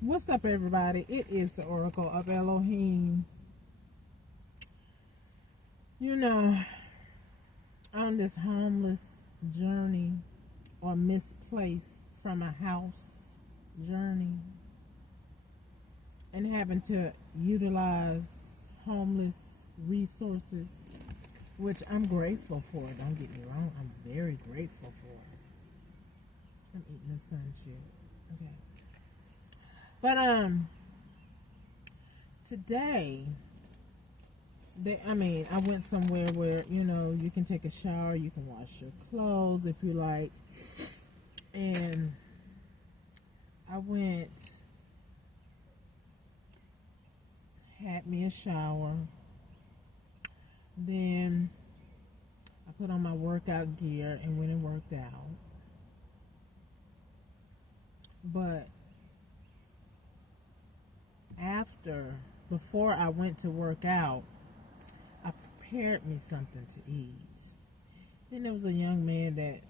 What's up, everybody? It is the Oracle of Elohim. You know, on this homeless journey or misplaced from a house journey and having to utilize homeless resources, which I'm grateful for. Don't get me wrong, I'm very grateful for it. I'm eating the sunshine. Okay. But today I went somewhere where, you can take a shower, you can wash your clothes if you like. And I went, had me a shower. Then I put on my workout gear and went and worked out. But before I went to work out, I prepared me something to eat. Then there was a young man that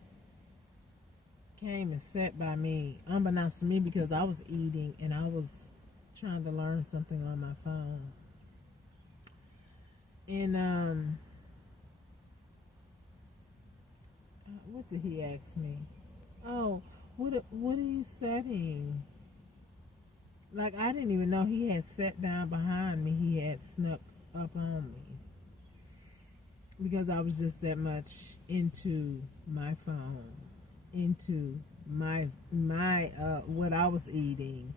came and sat by me, unbeknownst to me, because I was eating and I was trying to learn something on my phone. And what did he ask me? Oh, what are you studying? Like, I didn't even know he had sat down behind me. He had snuck up on me because I was just that much into my phone, into my what I was eating,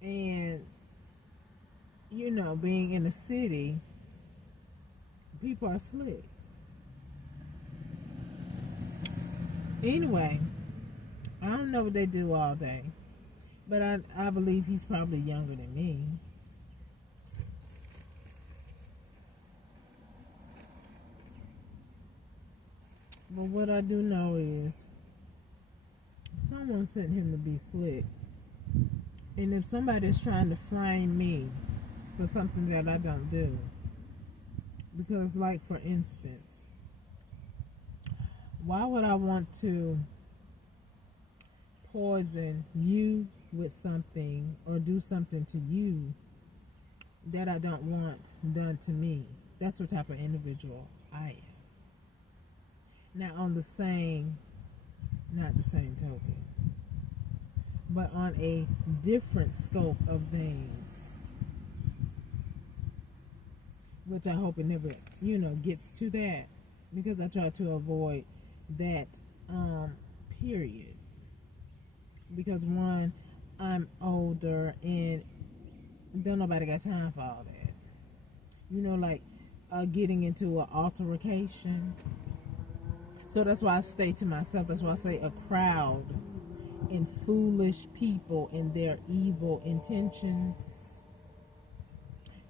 and being in the city, people are slick. Anyway, I don't know what they do all day, but I believe he's probably younger than me. But what I do know is someone sent him to be slick. And if somebody's trying to frame me for something that I don't do, because, like, for instance, why would I want to poison you with something or do something to you that I don't want done to me? That's what type of individual I am. Now, not the same token, but on a different scope of things, which I hope it never, gets to that, because I try to avoid that, period. Because one, I'm older and don't nobody got time for all that. Like getting into an altercation. So that's why I stay to myself. That's why I say a crowd and foolish people and their evil intentions.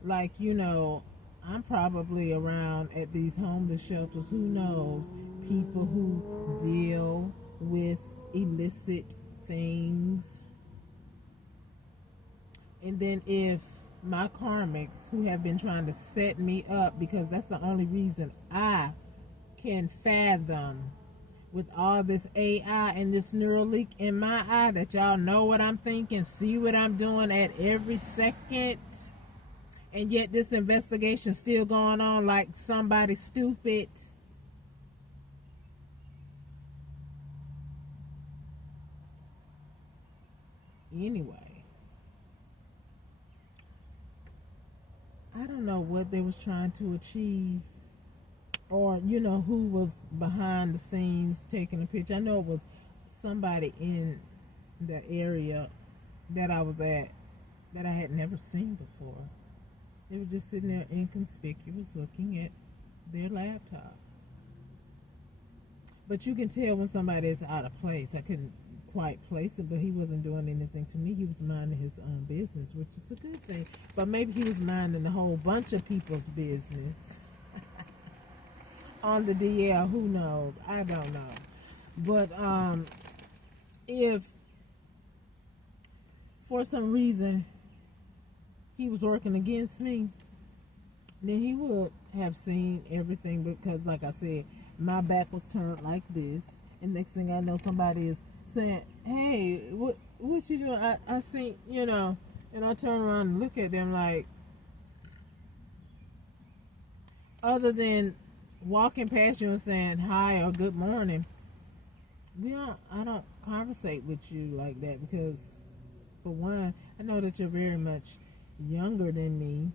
Like, I'm probably around at these homeless shelters. Who knows? People who deal with illicit things. And then if my karmics who have been trying to set me up, because that's the only reason I can fathom with all this AI and this neural leak in my eye, that y'all know what I'm thinking, see what I'm doing at every second, and yet this investigation still going on like somebody stupid. Anyway, I don't know what they was trying to achieve, or who was behind the scenes taking a picture. I know it was somebody in the area that I was at that I had never seen before. They were just sitting there inconspicuous looking at their laptop. But you can tell when somebody is out of place. I couldn't quite place it, but he wasn't doing anything to me. He was minding his own business, which is a good thing. But maybe he was minding a whole bunch of people's business on the DL. Who knows? I don't know. But if for some reason he was working against me, then he would have seen everything, because, like I said, my back was turned like this, and next thing I know, somebody is saying, "Hey, what you doing?" I see, and I turn around and look at them like, other than walking past you and saying hi or good morning, I don't conversate with you like that because, for one, I know that you're very much younger than me.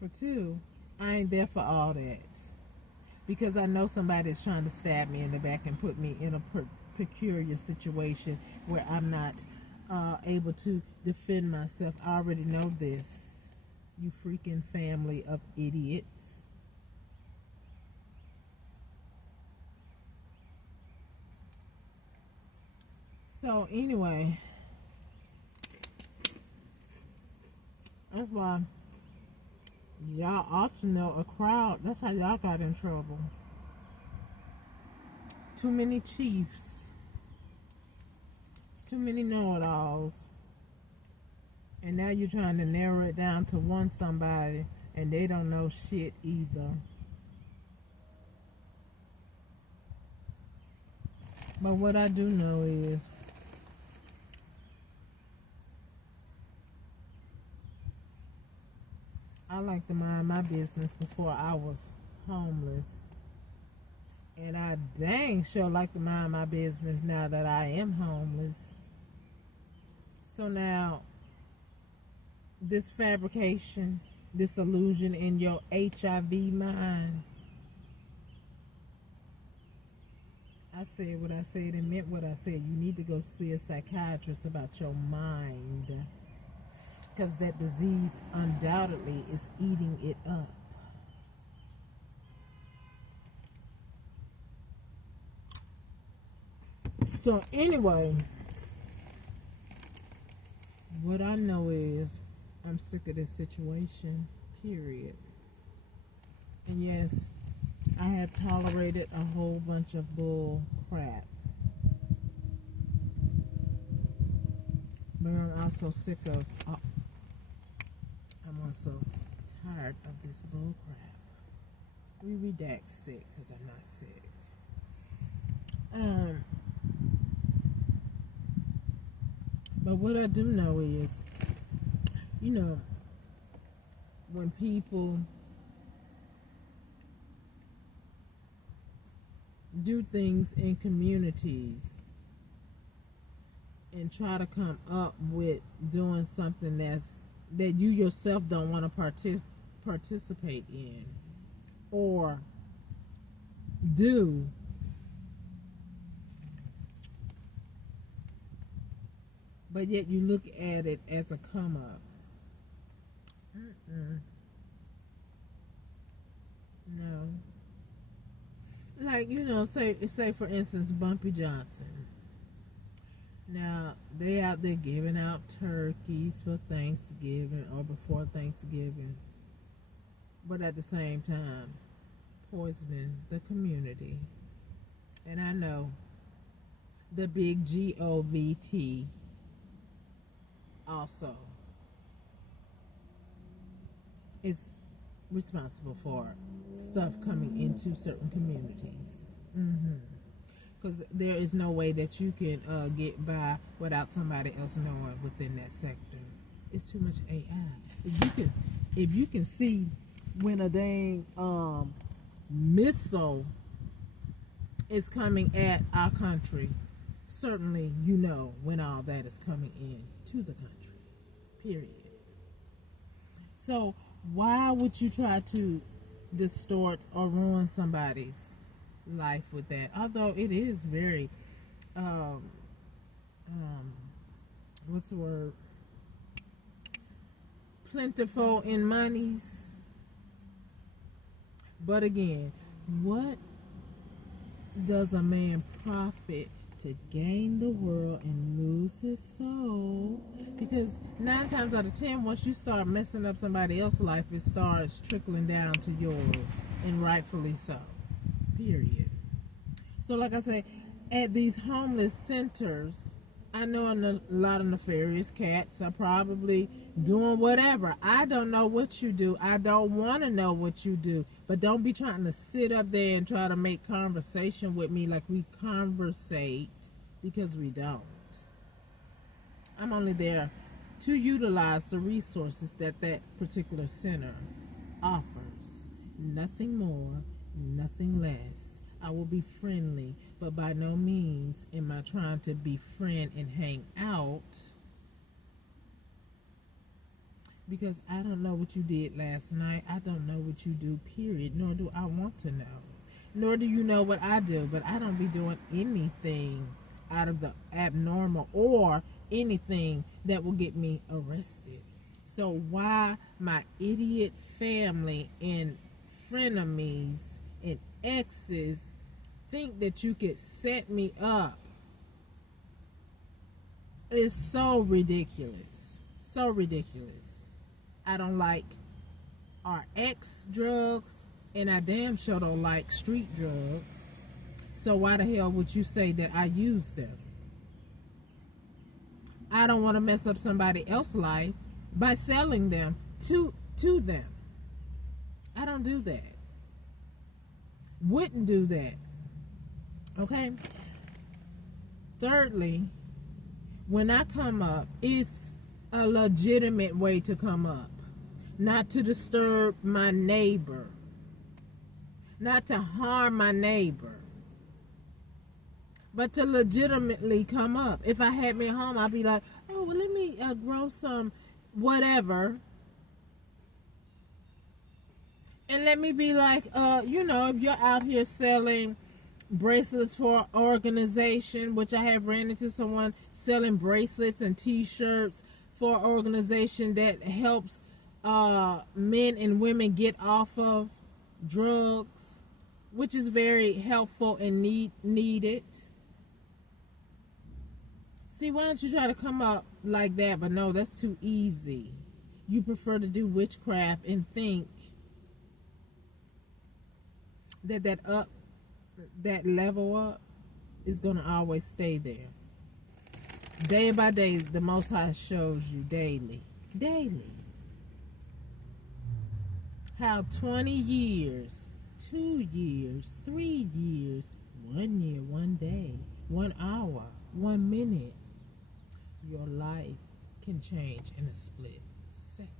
For two, I ain't there for all that because I know somebody's trying to stab me in the back and put me in a peculiar situation where I'm not able to defend myself. I already know this, you freaking family of idiots. So anyway, that's why y'all ought to know a crowd. That's how y'all got in trouble. Too many chiefs, too many know-it-alls, and now you're trying to narrow it down to one somebody, and they don't know shit either. But what I do know is I like to mind my business before I was homeless. And I dang sure like to mind my business now that I am homeless. So now, this fabrication, this illusion in your HIV mind, I said what I said and meant what I said. You need to go see a psychiatrist about your mind. Because that disease undoubtedly is eating it up. So anyway, what I know is I'm sick of this situation, period. And yes, I have tolerated a whole bunch of bull crap. But I'm also sick of, I'm also tired of this bull crap. We redact sick because I'm not sick. But what I do know is, when people do things in communities and try to come up with doing something that you yourself don't want to participate in or do, but yet you look at it as a come up. No. Like, say for instance, Bumpy Johnson. Now, they out there giving out turkeys for Thanksgiving or before Thanksgiving. But at the same time, poisoning the community. And I know the big GOVT also is responsible for stuff coming into certain communities. Because there is no way that you can get by without somebody else knowing within that sector. It's too much AI. If you can see when a dang missile is coming at our country, certainly you know when all that is coming in to the country. Period. So why would you try to distort or ruin somebody's life with that? Although it is very what's the word, plentiful in monies. But again, what does a man profit to gain the world and lose his soul? Because 9 times out of 10, once you start messing up somebody else's life, it starts trickling down to yours, and rightfully so. Period. So like I say, at these homeless centers, I know a lot of nefarious cats are probably doing whatever. I don't know what you do. I don't want to know what you do. But don't be trying to sit up there and try to make conversation with me like we conversate, because we don't. I'm only there to utilize the resources that that particular center offers. Nothing more, nothing less. I will be friendly, but by no means am I trying to befriend and hang out, because I don't know what you did last night. I don't know what you do, period. Nor do I want to know. Nor do you know what I do, but I don't be doing anything out of the abnormal or anything that will get me arrested. So why my idiot family and frenemies and exes think that you could set me up is so ridiculous. So ridiculous. I don't like our ex drugs, and I damn sure don't like street drugs. So why the hell would you say that I use them? I don't want to mess up somebody else's life by selling them to them. I don't do that. Wouldn't do that. Okay? Thirdly, when I come up, it's a legitimate way to come up. Not to disturb my neighbor. Not to harm my neighbor. But to legitimately come up. If I had me at home, I'd be like, oh, well, let me grow some whatever. And let me be like, if you're out here selling bracelets for an organization, which I have ran into someone selling bracelets and t-shirts for an organization that helps men and women get off of drugs, which is very helpful and needed. See, why don't you try to come up like that? But no, that's too easy. You prefer to do witchcraft and think that level up is going to always stay there. Day by day, the Most High shows you daily, how 20 years, 2 years, 3 years, 1 year, 1 day, 1 hour, 1 minute, your life can change in a split second.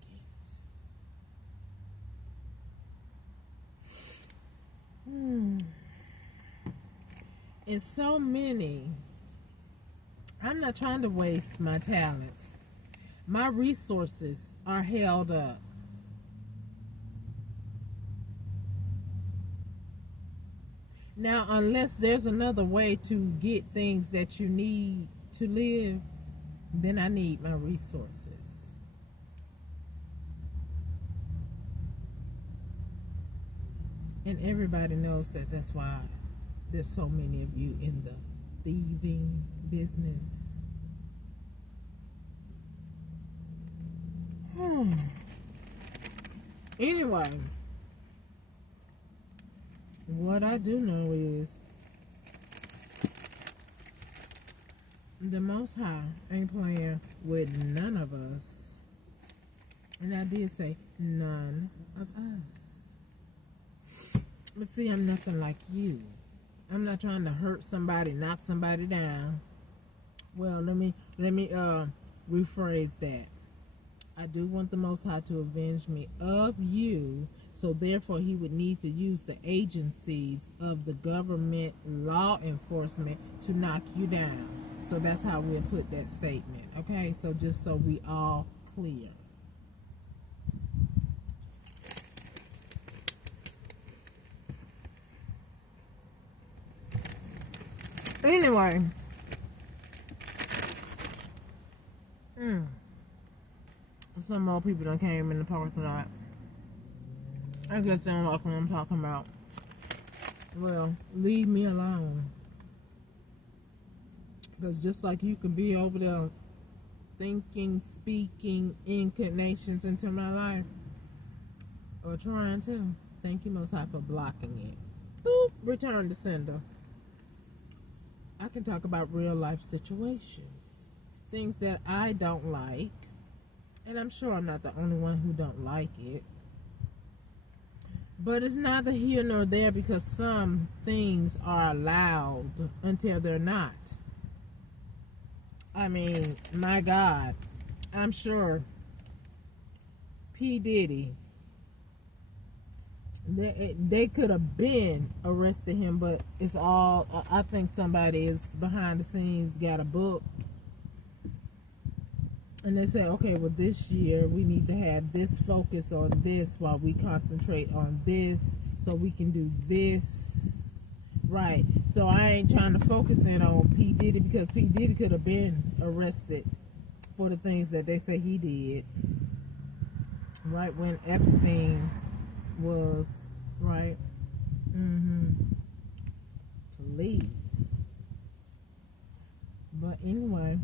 And so many, I'm not trying to waste my talents. My resources are held up. Now, unless there's another way to get things that you need to live, then I need my resources. And everybody knows that. That's why there's so many of you in the thieving business. Anyway, what I do know is the Most High ain't playing with none of us. And I did say none of us. But see, I'm nothing like you. I'm not trying to hurt somebody, knock somebody down. Well, let me rephrase that. I do want the Most High to avenge me of you, so therefore he would need to use the agencies of the government law enforcement to knock you down. So that's how we'll put that statement, okay? So just so we all clear. Anyway, some more people done came in the parking lot. I guess they don't like what I'm talking about. Well, leave me alone. Because just like you can be over there thinking, speaking incarnations into my life, or trying to, thank you Most High for blocking it. Boop, return to sender. I can talk about real life situations. things that I don't like, and I'm sure I'm not the only one who don't like it. But it's neither here nor there, because some things are allowed until they're not. I mean, my God, I'm sure P. Diddy, they could have been arrested him, but it's all, I think somebody is behind the scenes, got a book, and they say, okay, well, this year we need to have this focus on this while we concentrate on this so we can do this. Right. So I ain't trying to focus in on P. Diddy, because P. Diddy could have been arrested for the things that they say he did. Right when Epstein was, right? Please. But anyway,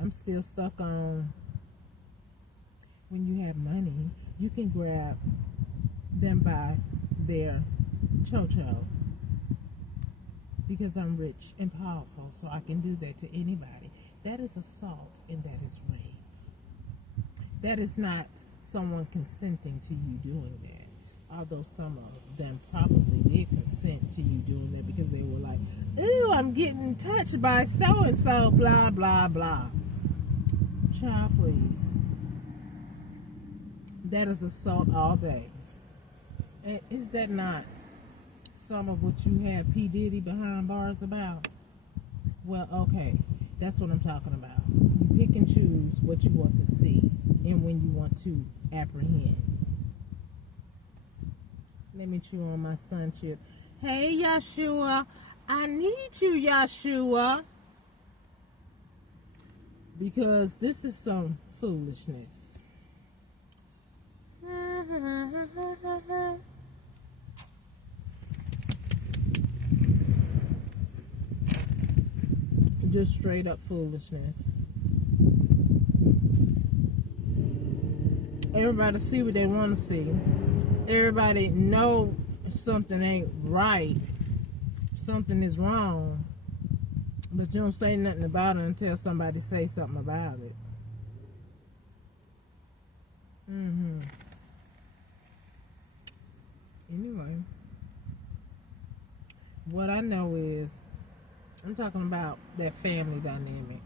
I'm still stuck on, when you have money, you can grab them by their cho-cho, because I'm rich and powerful, so I can do that to anybody. That is assault, and that is rape. That is not someone consenting to you doing that. Although some of them probably did consent to you doing that, because they were like, ooh, I'm getting touched by so-and-so, blah, blah, blah. Child, please. That is assault all day. And is that not some of what you have P. Diddy behind bars about? Well, okay. That's what I'm talking about. You pick and choose what you want to see and when you want to apprehend. Let me chew on my sun chip. Hey, Yeshua. I need you, Yeshua. Because this is some foolishness. Just straight up foolishness. Everybody see what they want to see. Everybody know something ain't right. Something is wrong. But you don't say nothing about it until somebody say something about it. Anyway, what I know is, I'm talking about that family dynamic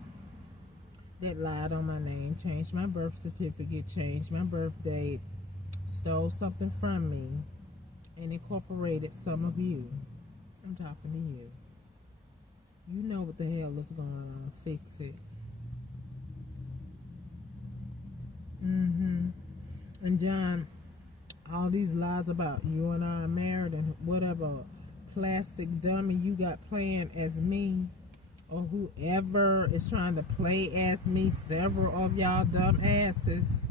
that lied on my name, changed my birth certificate, changed my birth date, stole something from me, and incorporated some of you. I'm talking to you. You know what the hell is going on. Fix it. And John, all these lies about you and I are married and whatever plastic dummy you got playing as me, or whoever is trying to play as me, several of y'all dumb asses.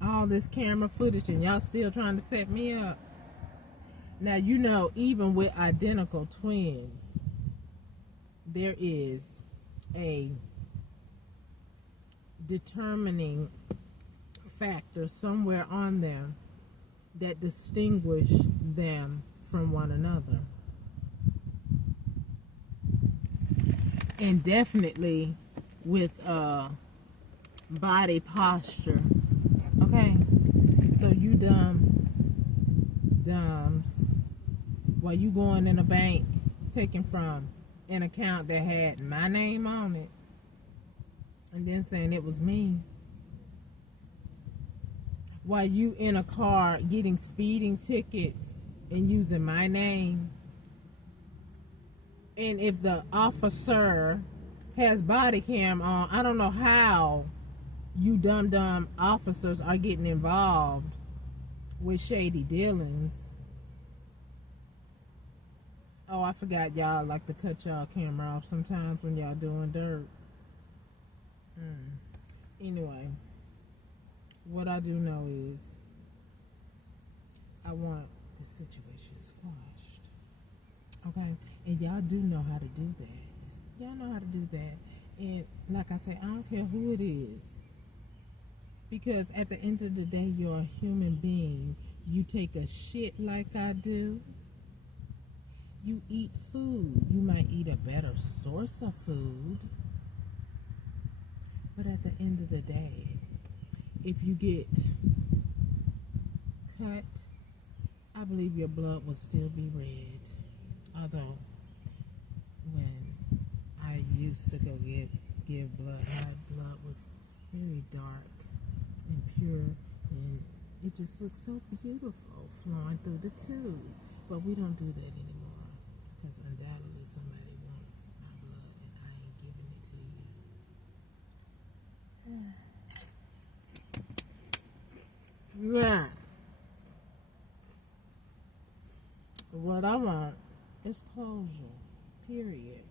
All this camera footage and y'all still trying to set me up. Now, you know, even with identical twins, there is a determining factor somewhere on them that distinguish them from one another. And definitely with body posture. Okay? So you dumbs, while you going in a bank taking from an account that had my name on it and then saying it was me, while you in a car getting speeding tickets and using my name, and if the officer has body cam on, I don't know how you dumb officers are getting involved with shady dealings. Oh, I forgot y'all like to cut y'all camera off sometimes when y'all doing dirt. Anyway, what I do know is I want the situation squashed. Okay? And y'all do know how to do that. Y'all know how to do that. And like I say, I don't care who it is. Because at the end of the day, you're a human being. You take a shit like I do. you eat food. You might eat a better source of food, but at the end of the day, if you get cut, I believe your blood will still be red. Although, when I used to go give blood, my blood was very dark and pure, and it just looked so beautiful flowing through the tube. But we don't do that anymore, because undoubtedly somebody wants my blood, and I ain't giving it to you. Yeah. What I want is closure. Period.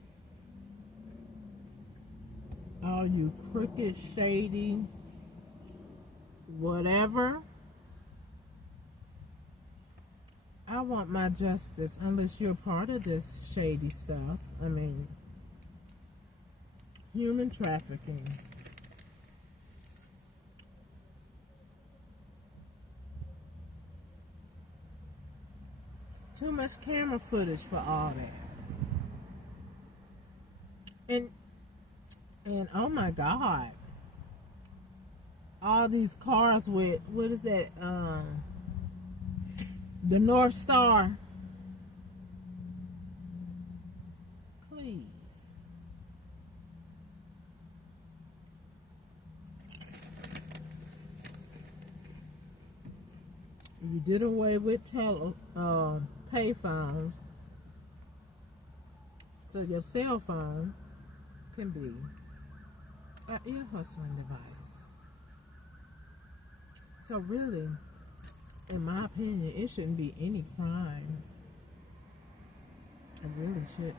All you crooked, shady, whatever, I want my justice, unless you're part of this shady stuff. I mean, human trafficking. Too much camera footage for all that. And oh my God, all these cars with, what is that, the North Star. Please. You did away with payphones, so your cell phone can be an ear hustling device. So really, in my opinion, it shouldn't be any crime. It really shouldn't.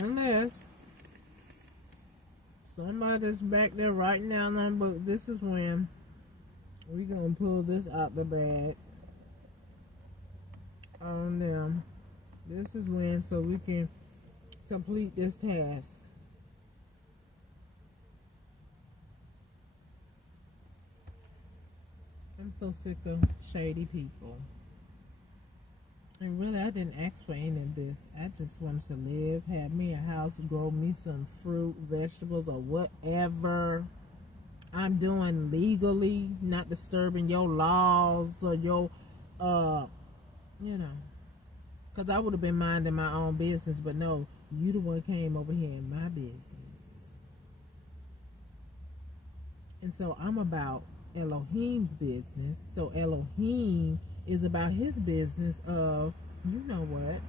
Unless somebody's back there writing down on book, this is when we're going to pull this out the bag on them. This is when, so we can complete this task. I'm so sick of shady people. And really, I didn't ask for any of this. I just wanted to live, have me a house, grow me some fruit, vegetables, or whatever I'm doing legally, not disturbing your laws or your, because I would have been minding my own business, but no, you the one came over here in my business. And so I'm about Elohim's business. So Elohim is about his business of, you know what?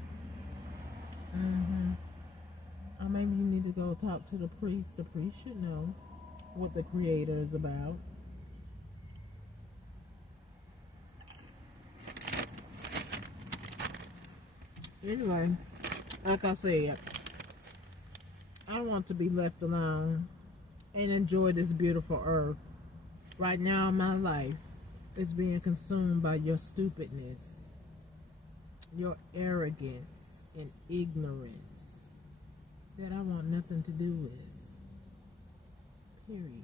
Or maybe you need to go talk to the priest. The priest should know what the Creator is about. Anyway, like I said, I want to be left alone and enjoy this beautiful earth. Right now, my life is being consumed by your stupidness, your arrogance, and ignorance that I want nothing to do with. Period.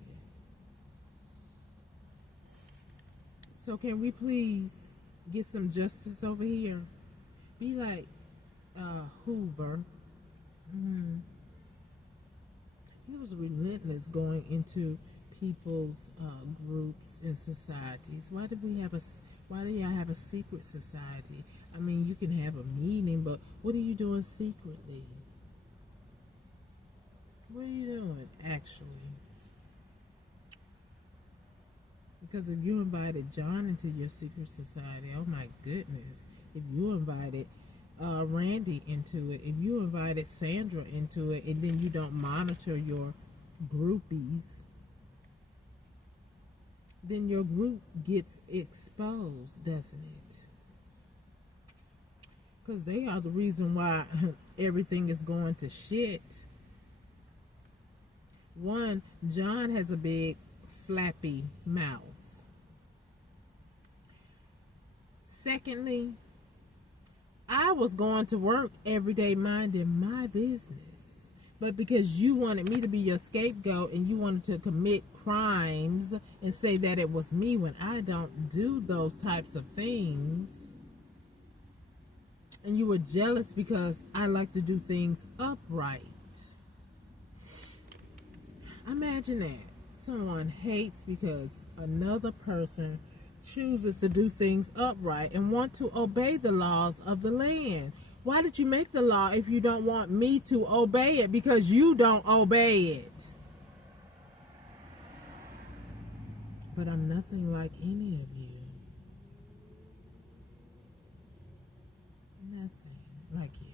So can we please get some justice over here? Be like Hoover. He was relentless going into people's groups and societies. Why do y'all have a secret society? I mean, you can have a meeting, but what are you doing secretly? What are you doing, actually? Because if you invited John into your secret society, oh my goodness. If you invited Randy into it, if you invited Sandra into it, and then you don't monitor your groupies, then your group gets exposed, doesn't it? Because they are the reason why everything is going to shit. One, John has a big flappy mouth. Secondly, I was going to work every day minding my business. But because you wanted me to be your scapegoat and you wanted to commit crimes and say that it was me when I don't do those types of things. And you were jealous because I like to do things upright. Imagine that. Someone hates because another person chooses to do things upright and want to obey the laws of the land. Why did you make the law if you don't want me to obey it? Because you don't obey it. But I'm nothing like any of you. Nothing like you.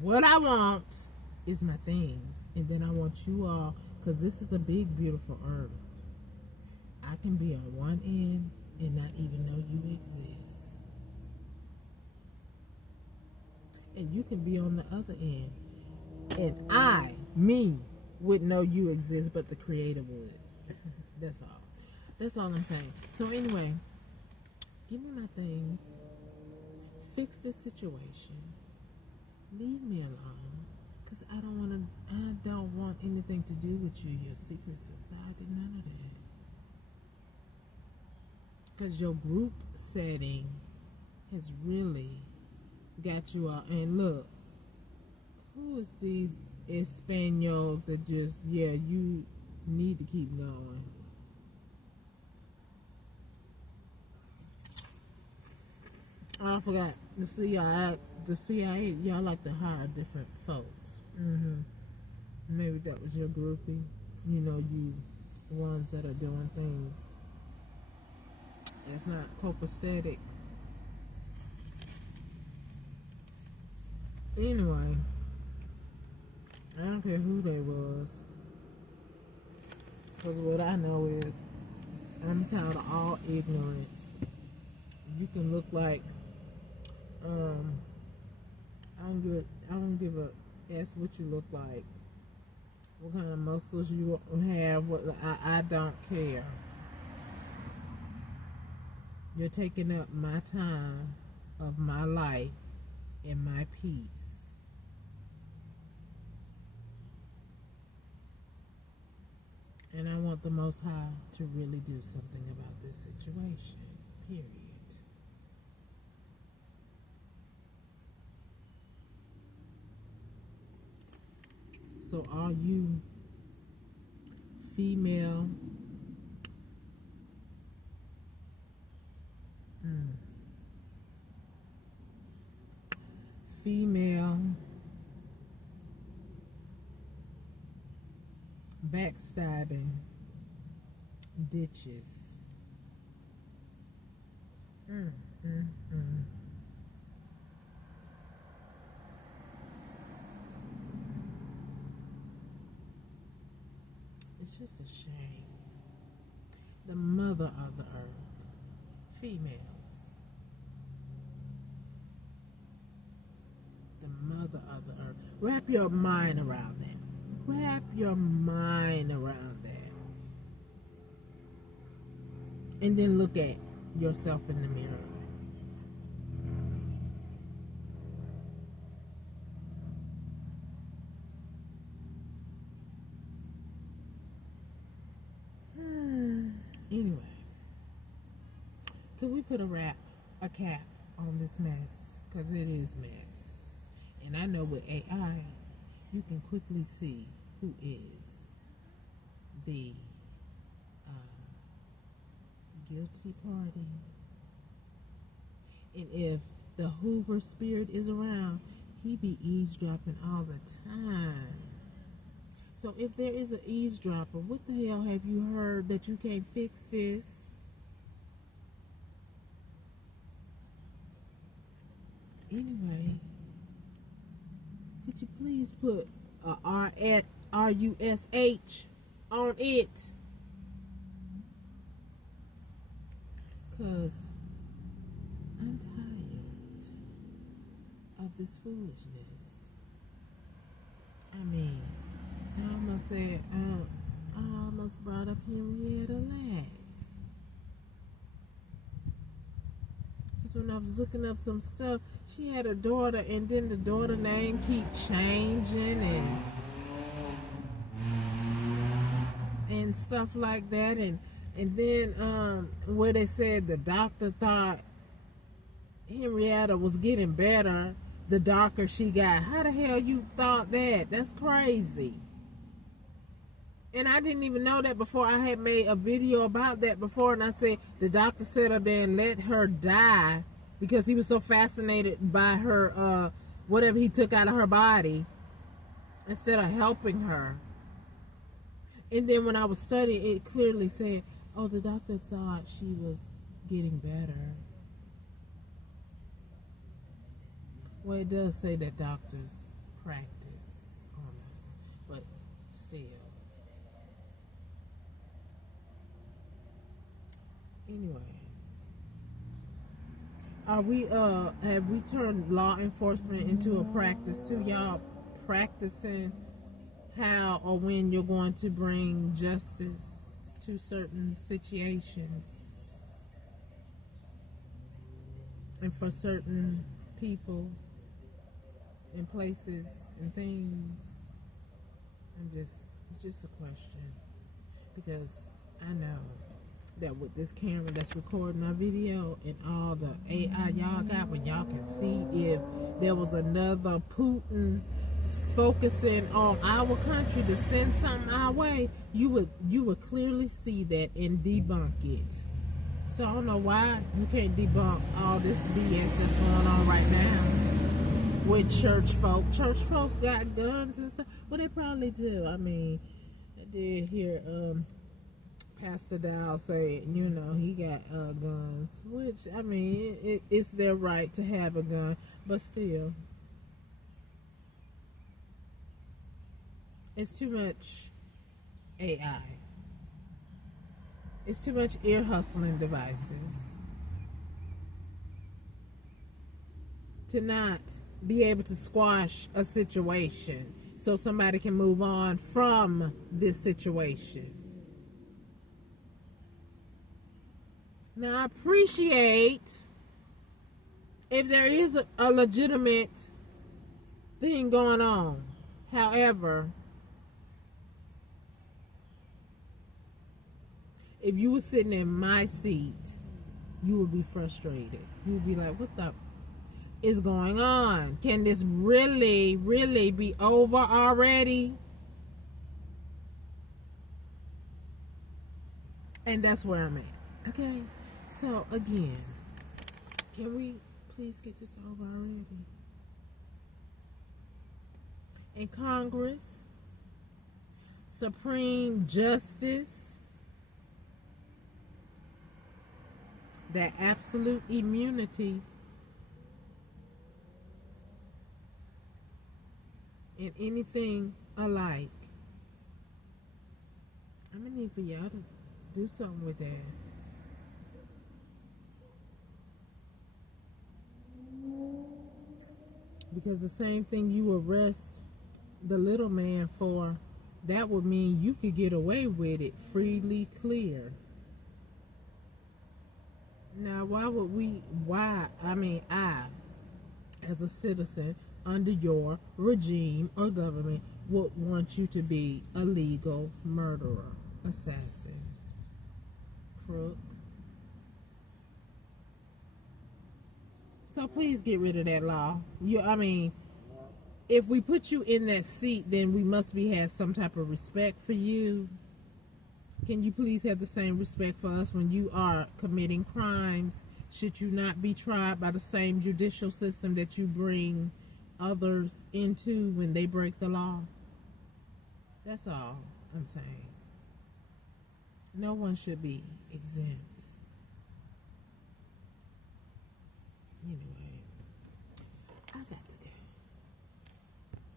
What I want is my things. And then I want you all, because this is a big, beautiful earth. I can be on one end and not even know you exist. And you can be on the other end. And me, wouldn't know you exist, but the Creator would. That's all. That's all I'm saying. So anyway, give me my things. Fix this situation. Leave me alone. Because I don't want anything to do with you, your secret society, none of that. Because your group setting has really got you out. And look, who is these Espanols that just, yeah, you need to keep going. Oh, I forgot. The CIA, y'all like to hire different folks. Maybe that was your groupie. You know, you ones that are doing things. It's not copacetic. Anyway, I don't care who they was. Because what I know is, I'm tired of all ignorance. You can look like, I don't give a S what you look like. What kind of muscles you have, I don't care. You're taking up my time of my life and my peace. And I want the Most High to really do something about this situation. Period. So all you female backstabbing ditches. It's just a shame. The mother of the earth, females. The mother of the earth. Wrap your mind around that. Wrap your mind around that. And then look at yourself in the mirror. Anyway, could we put a cap on this mess? Because it is mess. And I know with AI, you can quickly see who is the guilty party. And if the Hoover spirit is around, he be eavesdropping all the time. So if there is an eavesdropper, what the hell have you heard that you can't fix this? Anyway, could you please put a RUSH on it? Because I'm tired of this foolishness. I mean, I almost said, I almost brought up Henrietta Lacks. So when I was looking up some stuff, she had a daughter, and then the daughter name keep changing and stuff like that, and then where they said the doctor thought Henrietta was getting better the darker she got. How the hell you thought that? That's crazy. And I didn't even know that before. I had made a video about that before, and I said the doctor set her there and let her die because he was so fascinated by her, whatever he took out of her body, instead of helping her. And then when I was studying, it clearly said, oh, the doctor thought she was getting better. Well, it does say that doctors practice on us, but still. Anyway, have we turned law enforcement into a practice too? Y'all practicing how or when you're going to bring justice to certain situations and for certain people and places and things. It's just a question, because I know that with this camera that's recording our video and all the AI y'all got, when y'all can see if there was another Putin focusing on our country to send something our way, you would clearly see that and debunk it. So I don't know why you can't debunk all this BS that's going on right now with church folk. Church folks got guns and stuff. Well, they probably do. I mean, I did hear Pastor Dow say, he got guns, which, I mean, it's their right to have a gun, but still, it's too much AI. It's too much ear hustling devices to not be able to squash a situation so somebody can move on from this situation. Now, I appreciate if there is a legitimate thing going on. However, if you were sitting in my seat, you would be frustrated. You would be like, what the is going on? Can this really, really be over already? And that's where I'm at. Okay? So, again, can we please get this over already? In Congress, Supreme Justice, that absolute immunity and anything alike. I'm gonna need for y'all to do something with that. Because the same thing you arrest the little man for, that would mean you could get away with it freely clear. Now, I, as a citizen under your regime or government, would want you to be a legal murderer, assassin, crook. So please get rid of that law. If we put you in that seat, then we must have some type of respect for you. Can you please have the same respect for us when you are committing crimes? Should you not be tried by the same judicial system that you bring others into when they break the law? That's all I'm saying. No one should be exempt.